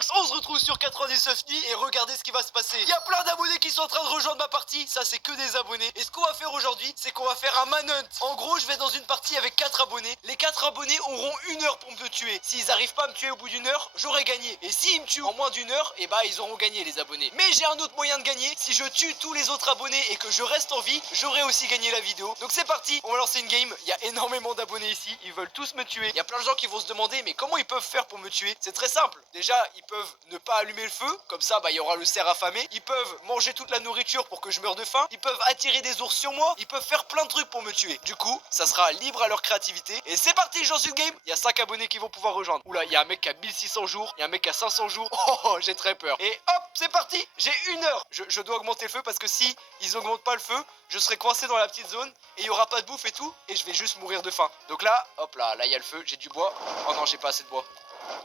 Fox, on se retrouve sur 99 nuits et regardez ce qui va se passer. Il y a plein d'abonnés qui sont en train de rejoindre ma partie, ça c'est que des abonnés. Et ce qu'on va faire aujourd'hui, c'est qu'on va faire un manhunt. En gros, je vais dans une partie avec 4 abonnés. Les 4 abonnés auront 1 heure pour me tuer. S'ils arrivent pas à me tuer au bout d'1 heure, j'aurai gagné. Et s'ils me tuent en moins d'1 heure, et bah ils auront gagné les abonnés. Mais j'ai un autre moyen de gagner. Si je tue tous les autres abonnés et que je reste en vie, j'aurai aussi gagné la vidéo. Donc c'est parti, on va lancer une game. Il y a énormément d'abonnés ici, ils veulent tous me tuer. Il y a plein de gens qui vont se demander mais comment ils peuvent faire pour me tuer. C'est très simple. Déjà, ils peuvent ne pas allumer le feu, comme ça bah il y aura le cerf affamé. Ils peuvent manger toute la nourriture pour que je meure de faim. Ils peuvent attirer des ours sur moi. Ils peuvent faire plein de trucs pour me tuer. Du coup, ça sera libre à leur créativité. Et c'est parti, j'en suis une game. Il y a 5 abonnés qui vont pouvoir rejoindre. Oula, il y a un mec qui a 1600 jours, il y a un mec qui a 500 jours. Oh, j'ai très peur. Et hop, c'est parti. J'ai 1 heure. Je dois augmenter le feu parce que si ils augmentent pas le feu, je serai coincé dans la petite zone et il y aura pas de bouffe et tout et je vais juste mourir de faim. Donc là, hop là il y a le feu, j'ai du bois. Oh non, j'ai pas assez de bois.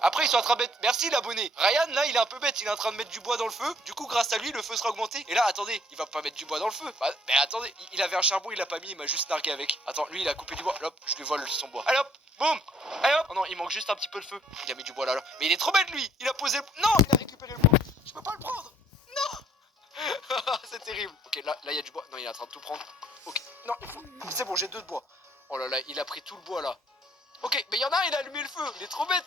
Après ils sont en train de mettre, merci l'abonné. Ryan là il est un peu bête, il est en train de mettre du bois dans le feu. Du coup grâce à lui le feu sera augmenté. Et là attendez, il va pas mettre du bois dans le feu. Bah, mais attendez, il avait un charbon, il l'a pas mis, il m'a juste nargué avec. Attends, lui il a coupé du bois, hop, je lui vole son bois. Allez hop, boum. Allez hop. Oh non, il manque juste un petit peu de feu. Il a mis du bois là. Mais il est trop bête lui. Il a posé le... Non, il a récupéré le bois. Je peux pas le prendre. Non. C'est terrible. Ok, là il y a du bois. Non, il est en train de tout prendre. Ok, non, il faut... C'est bon, j'ai 2 de bois. Oh là là, il a pris tout le bois là. Ok, mais il y en a un, il a allumé le feu. Il est trop bête.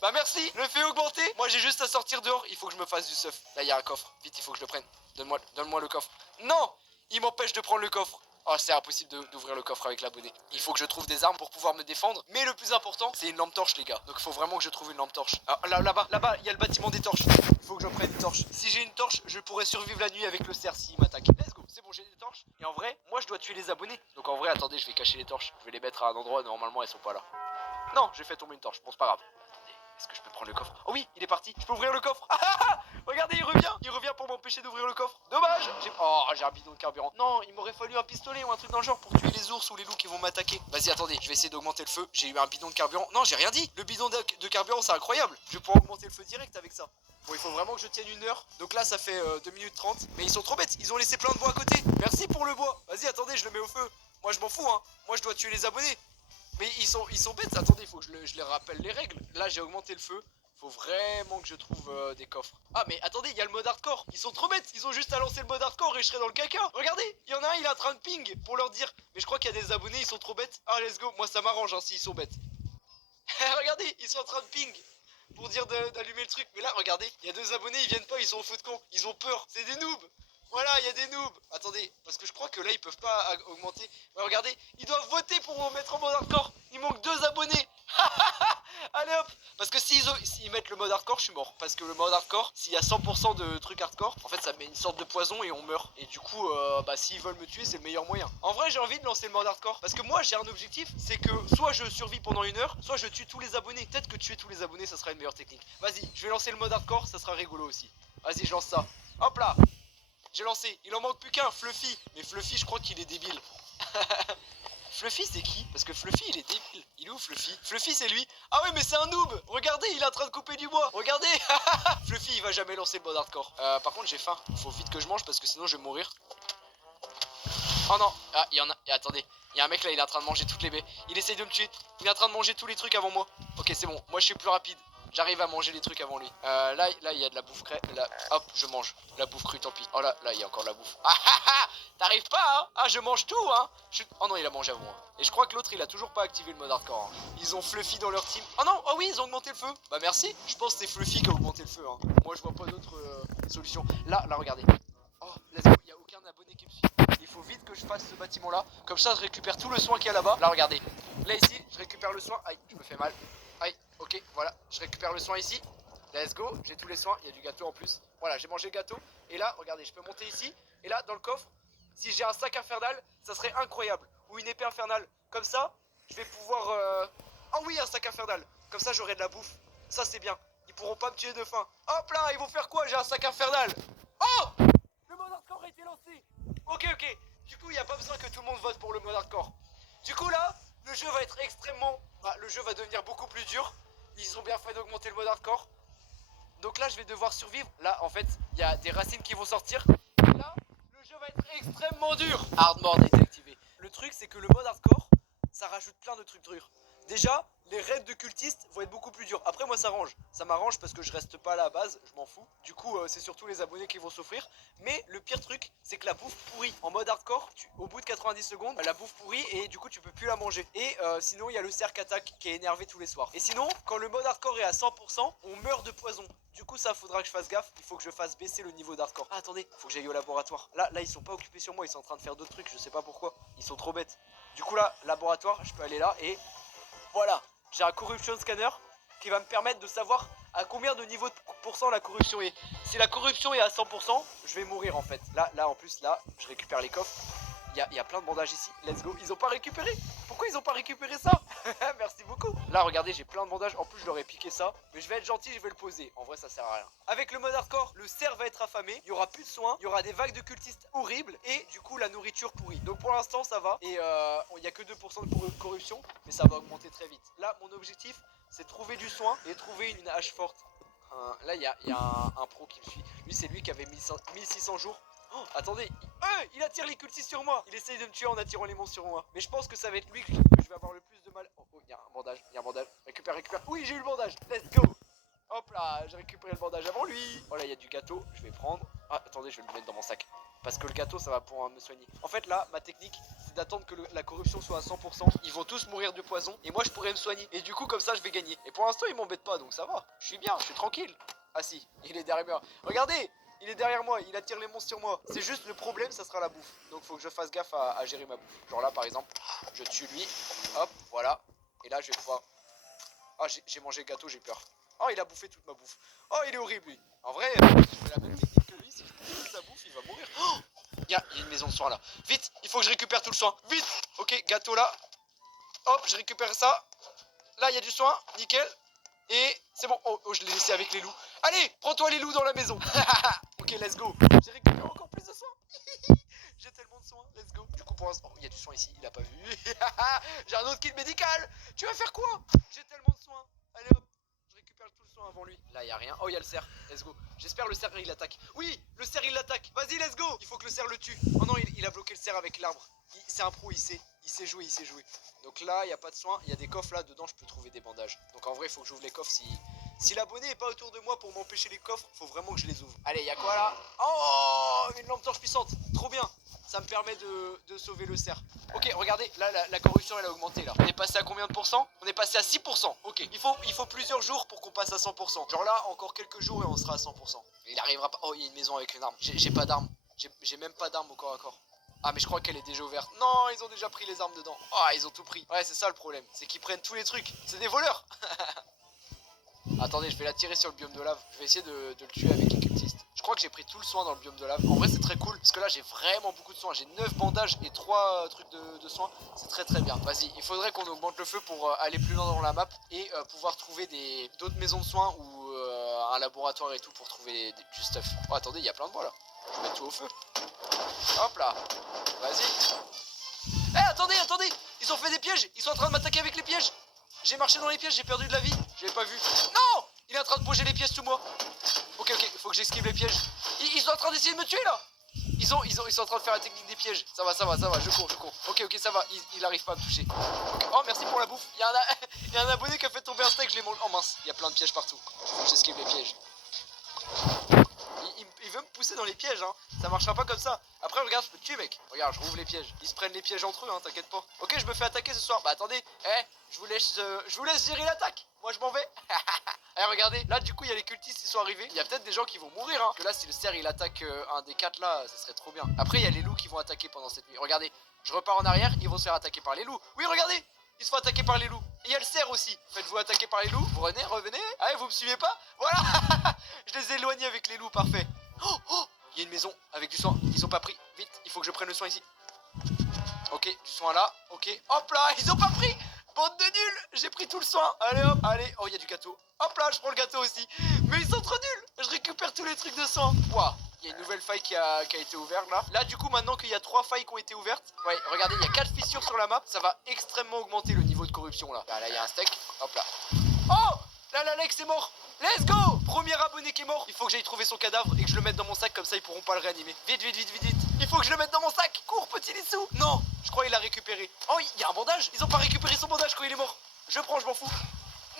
Bah merci, le feu augmenté. Moi j'ai juste à sortir dehors. Il faut que je me fasse du stuff. Là il y a un coffre. Vite, il faut que je le prenne. Donne-moi le coffre. Non, il m'empêche de prendre le coffre. Oh, c'est impossible d'ouvrir le coffre avec l'abonné. Il faut que je trouve des armes pour pouvoir me défendre. Mais le plus important, c'est une lampe torche, les gars. Donc il faut vraiment que je trouve une lampe torche. Ah, là-bas, il y a le bâtiment des torches. Il faut que je prenne une torche. Si j'ai une torche, je pourrais survivre la nuit avec le cerf s'il m'attaque. Let's go, c'est bon, j'ai des torches. Et en vrai, moi je dois tuer les abonnés. Donc en vrai, attendez, je vais cacher les torches. Je vais les mettre à un endroit, normalement elles sont pas là. Non, j'ai fait tomber une torche. Bon, c'est pas grave. Est-ce que je peux prendre le coffre? Oh oui, il est parti. Je peux ouvrir le coffre. Regardez, il revient. Il revient pour m'empêcher d'ouvrir le coffre. Dommage. J'ai un bidon de carburant. Non, il m'aurait fallu un pistolet ou un truc dans le genre pour tuer les ours ou les loups qui vont m'attaquer. Vas-y, attendez, je vais essayer d'augmenter le feu. J'ai eu un bidon de carburant. Non, j'ai rien dit. Le bidon de carburant, c'est incroyable. Je vais pouvoir augmenter le feu direct avec ça. Bon, il faut vraiment que je tienne 1 heure. Donc là, ça fait 2 minutes 30. Mais ils sont trop bêtes. Ils ont laissé plein de bois à côté. Merci pour le bois. Vas-y, attendez, je le mets au feu. Moi, je m'en fous, hein. Moi, je dois tuer les abonnés. Mais ils sont bêtes. Attendez, il faut que je les rappelle les règles. Là, j'ai augmenté le feu. Faut vraiment que je trouve des coffres. Ah mais attendez, il y a le mode hardcore. Ils sont trop bêtes, ils ont juste à lancer le mode hardcore et je serai dans le caca. Regardez, il y en a un, il est en train de ping pour leur dire. Mais je crois qu'il y a des abonnés, ils sont trop bêtes. Ah let's go, moi ça m'arrange hein, s'ils sont bêtes. Regardez, ils sont en train de ping pour dire d'allumer le truc. Mais là regardez, il y a 2 abonnés, ils viennent pas, ils sont au feu de con. Ils ont peur, c'est des noobs. Voilà, il y a des noobs. Attendez, parce que je crois que là ils peuvent pas augmenter. Ouais, regardez, ils doivent voter pour mettre en mode hardcore. Il manque 2 abonnés. Allez hop. Parce que s'ils mettent le mode hardcore, je suis mort. Parce que le mode hardcore, s'il y a 100% de trucs hardcore, en fait ça met une sorte de poison et on meurt. Et du coup, bah s'ils veulent me tuer, c'est le meilleur moyen. En vrai, j'ai envie de lancer le mode hardcore. Parce que moi, j'ai un objectif, c'est que soit je survis pendant 1 heure, soit je tue tous les abonnés. Peut-être que tuer tous les abonnés, ça sera une meilleure technique. Vas-y, je vais lancer le mode hardcore, ça sera rigolo aussi. Vas-y, je lance ça. Hop là. J'ai lancé. Il en manque plus qu'un, Fluffy. Mais Fluffy, je crois qu'il est débile. Fluffy c'est qui? Parce que Fluffy il est débile. Il est où Fluffy? Fluffy c'est lui. Ah ouais mais c'est un noob. Regardez il est en train de couper du bois. Regardez. Fluffy il va jamais lancer le mode hardcore. Par contre j'ai faim. Il faut vite que je mange parce que sinon je vais mourir. Oh non. Ah il y en a. Attendez. Il y a un mec là il est en train de manger toutes les baies. Il essaye de me tuer. Il est en train de manger tous les trucs avant moi. Ok c'est bon. Moi je suis plus rapide. J'arrive à manger les trucs avant lui. Là il y a de la bouffe crue. Là, hop, je mange. La bouffe crue, tant pis. Oh là, il y a encore de la bouffe. Ah ah ah. T'arrives pas, hein? Ah, je mange tout, hein? Oh non, il a mangé avant moi. Et je crois que l'autre, il a toujours pas activé le mode hardcore. Hein. Ils ont Fluffy dans leur team. Oh non, oh oui, ils ont augmenté le feu. Bah merci. Je pense que c'est Fluffy qui a augmenté le feu. Hein. Moi, je vois pas d'autre solution. Là, regardez. Oh, let's go. Il y a aucun abonné qui me suit. Il faut vite que je fasse ce bâtiment-là. Comme ça, je récupère tout le soin qu'il y a là-bas. Là, regardez. Là, ici, je récupère le soin. Aïe, je me fais mal. Aïe, ok, voilà. Je récupère le soin ici. Let's go, j'ai tous les soins, il y a du gâteau en plus. Voilà, j'ai mangé le gâteau. Et là, regardez, je peux monter ici. Et là, dans le coffre, si j'ai un sac infernal, ça serait incroyable. Ou une épée infernale. Comme ça, je vais pouvoir... Oh oui, un sac infernal. Comme ça, j'aurai de la bouffe. Ça, c'est bien. Ils pourront pas me tuer de faim. Hop là, ils vont faire quoi? J'ai un sac infernal. Oh! Le mode hardcore a été lancé. Ok. Du coup, il n'y a pas besoin que tout le monde vote pour le mode hardcore. Du coup, là, le jeu va être extrêmement... Bah, le jeu va devenir beaucoup plus dur. Ils ont bien fait d'augmenter le mode hardcore. Donc là je vais devoir survivre. Là en fait il y a des racines qui vont sortir. Et là le jeu va être extrêmement dur. Hard mode a été activé. Le truc c'est que le mode hardcore ça rajoute plein de trucs durs. Déjà, les raids de cultistes vont être beaucoup plus durs. Après moi ça m'arrange parce que je reste pas là à la base, je m'en fous. Du coup c'est surtout les abonnés qui vont souffrir. Mais le pire truc c'est que la bouffe pourrit. En mode hardcore, au bout de 90 secondes, la bouffe pourrit et du coup tu peux plus la manger. Et sinon il y a le cercle attaque qui est énervé tous les soirs. Et sinon, quand le mode hardcore est à 100%, on meurt de poison. Du coup ça faudra que je fasse gaffe, il faut que je fasse baisser le niveau d'hardcore. Ah attendez, faut que j'aille au laboratoire. Là ils sont pas occupés sur moi, ils sont en train de faire d'autres trucs, je sais pas pourquoi. Ils sont trop bêtes. Du coup là, laboratoire, je peux aller là et voilà. J'ai un corruption scanner qui va me permettre de savoir à combien de niveau de pourcent la corruption est. Si la corruption est à 100%, je vais mourir en fait. Là en plus, là, je récupère les coffres. Il y a plein de bandages ici, let's go. Ils ont pas récupéré. Pourquoi ils ont pas récupéré ça? Merci beaucoup. Là regardez, j'ai plein de bandages. En plus je leur ai piqué ça. Mais je vais être gentil, je vais le poser. En vrai ça sert à rien. Avec le mode hardcore, le cerf va être affamé. Il y aura plus de soins. Il y aura des vagues de cultistes horribles. Et du coup la nourriture pourrie. Donc pour l'instant ça va. Et il y a que 2% de corruption. Mais ça va augmenter très vite. Là mon objectif c'est trouver du soin et trouver une hache forte. Là il y a un pro qui me suit. Lui c'est lui qui avait 1600 jours. Oh, attendez, il attire les cultistes sur moi. Il essaye de me tuer en attirant les monstres sur moi. Mais je pense que ça va être lui que je vais avoir le plus de mal. Oh, il y a un bandage, Récupère. Oui, j'ai eu le bandage. Let's go. Hop là, j'ai récupéré le bandage avant lui. Oh là, il y a du gâteau, je vais prendre. Ah, attendez, je vais le mettre dans mon sac. Parce que le gâteau, ça va pouvoir me soigner. En fait, là, ma technique, c'est d'attendre que la corruption soit à 100%. Ils vont tous mourir de poison. Et moi, je pourrais me soigner. Et du coup, comme ça, je vais gagner. Et pour l'instant, ils m'embêtent pas, donc ça va. Je suis bien, je suis tranquille. Ah si, il est derrière moi. Regardez, il est derrière moi, il attire les monstres sur moi. C'est juste le problème, ça sera la bouffe. Donc faut que je fasse gaffe à gérer ma bouffe. Genre là par exemple, je tue lui. Hop, voilà. Et là je vais pouvoir... Ah j'ai mangé le gâteau, j'ai peur. Oh il a bouffé toute ma bouffe. Oh il est horrible lui. En vrai, je fais la même technique que lui. Si je bouffe toute sa bouffe, il va mourir. Oh il y a une maison de soins là. Vite, il faut que je récupère tout le soin. Vite. Ok, gâteau là. Hop, je récupère ça. Là il y a du soin, nickel. Et c'est bon, oh je l'ai laissé avec les loups. Allez, prends-toi les loups dans la maison. Ok, let's go. J'ai récupéré encore plus de soins. J'ai tellement de soins, let's go. Du coup pour l'instant, oh il y a du soin ici, il a pas vu. J'ai un autre kit médical. Tu vas faire quoi? J'ai tellement de soins. Allez hop, je récupère tout le soin avant lui. Là il y a rien, oh il y a le cerf, let's go. J'espère le cerf il attaque. Oui, le cerf il l'attaque. Vas-y let's go. Il faut que le cerf le tue. Oh non il a bloqué le cerf avec l'arbre. C'est un pro, il sait jouer, Donc là, il n'y a pas de soin, il y a des coffres là, dedans je peux trouver des bandages. Donc en vrai, il faut que j'ouvre les coffres si l'abonné est pas autour de moi pour m'empêcher les coffres, faut vraiment que je les ouvre. Allez, il y a quoi là? Oh, une lampe torche puissante, trop bien. Ça me permet de sauver le cerf. Ok, regardez, là la corruption elle a augmenté là. On est passé à combien de pourcents? On est passé à 6%. Ok, il faut plusieurs jours pour qu'on passe à 100%. Genre là, encore quelques jours et on sera à 100%. Il arrivera pas. Oh, il y a une maison avec une arme. J'ai pas d'arme. J'ai même pas d'arme au corps à corps. Ah mais je crois qu'elle est déjà ouverte. Non, ils ont déjà pris les armes dedans. Ah, ils ont tout pris. Ouais, c'est ça le problème. C'est qu'ils prennent tous les trucs. C'est des voleurs. Attendez, je vais la tirer sur le biome de lave. Je vais essayer de le tuer avec les cultistes. Je crois que j'ai pris tout le soin dans le biome de lave. En vrai, c'est très cool. Parce que là, j'ai vraiment beaucoup de soins. J'ai 9 bandages et 3 trucs de soins. C'est très très bien. Vas-y, il faudrait qu'on augmente le feu pour aller plus loin dans la map. Et pouvoir trouver d'autres maisons de soins ou un laboratoire et tout pour trouver du stuff. Oh, attendez, il y a plein de bois là. Je vais mettre tout au feu. Hop là. Vas-y. Eh, attendez. Ils ont fait des pièges. Ils sont en train de m'attaquer avec les pièges. J'ai marché dans les pièges, j'ai perdu de la vie. J'avais pas vu. Non, il est en train de poser les pièges sous moi. Ok, faut que j'esquive les pièges. Ils sont en train d'essayer de me tuer là. Ils sont en train de faire la technique des pièges. Ça va, je cours. Ok, ça va, il arrive pas à me toucher. Okay. Oh, merci pour la bouffe. Il y a un abonné qui a fait tomber un steak, je l'ai mangé. Oh mince, il y a plein de pièges partout. Faut que j'esquive les pièges. Il veut me pousser dans les pièges, hein. Ça marchera pas comme ça. Après, regarde, je peux te tuer, mec. Regarde, je rouvre les pièges. Ils se prennent les pièges entre eux, hein, t'inquiète pas. Ok, je me fais attaquer ce soir. Bah attendez, je vous laisse gérer l'attaque. Moi, je m'en vais. Eh, regardez, là, du coup, il y a les cultistes qui sont arrivés. Il y a peut-être des gens qui vont mourir, hein. Parce que là, si le cerf il attaque un des 4 là, ça serait trop bien. Après, il y a les loups qui vont attaquer pendant cette nuit. Regardez, je repars en arrière, ils vont se faire attaquer par les loups. Oui, regardez, ils se font attaquer par les loups. Et il y a le cerf aussi. Faites-vous attaquer par les loups. Vous revenez. Allez, vous me suivez pas? Voilà. Je les ai éloignés avec les loups, parfait. Oh, il y a une maison avec du soin. Ils ont pas pris. Vite, il faut que je prenne le soin ici. Ok, du soin là. Ok, hop là, ils ont pas pris. Bande de nuls. J'ai pris tout le soin. Allez hop, allez. Oh, il y a du gâteau. Hop là, je prends le gâteau aussi. Mais ils sont trop nuls. Je récupère tous les trucs de soin. Waouh. Il y a une nouvelle faille qui a été ouverte là. Là du coup maintenant qu'il y a 3 failles qui ont été ouvertes. Ouais, regardez, il y a 4 fissures sur la map. Ça va extrêmement augmenter le niveau de corruption là. Là il y a un steak. Hop là. Oh, là l'Alex est mort. Let's go. Premier abonné qui est mort. Il faut que j'aille trouver son cadavre et que je le mette dans mon sac. Comme ça ils pourront pas le réanimer. Vite. Il faut que je le mette dans mon sac. Cours petit Lissou. Non, je crois qu'il l'a récupéré. Oh, il y a un bandage. Ils ont pas récupéré son bandage quand il est mort. je prends, je m'en fous.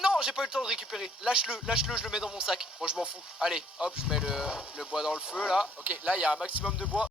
Non, j'ai pas eu le temps de récupérer. Lâche-le, je le mets dans mon sac. Bon, je m'en fous. Allez, hop, je mets le bois dans le feu là. Ok, là il y a un maximum de bois.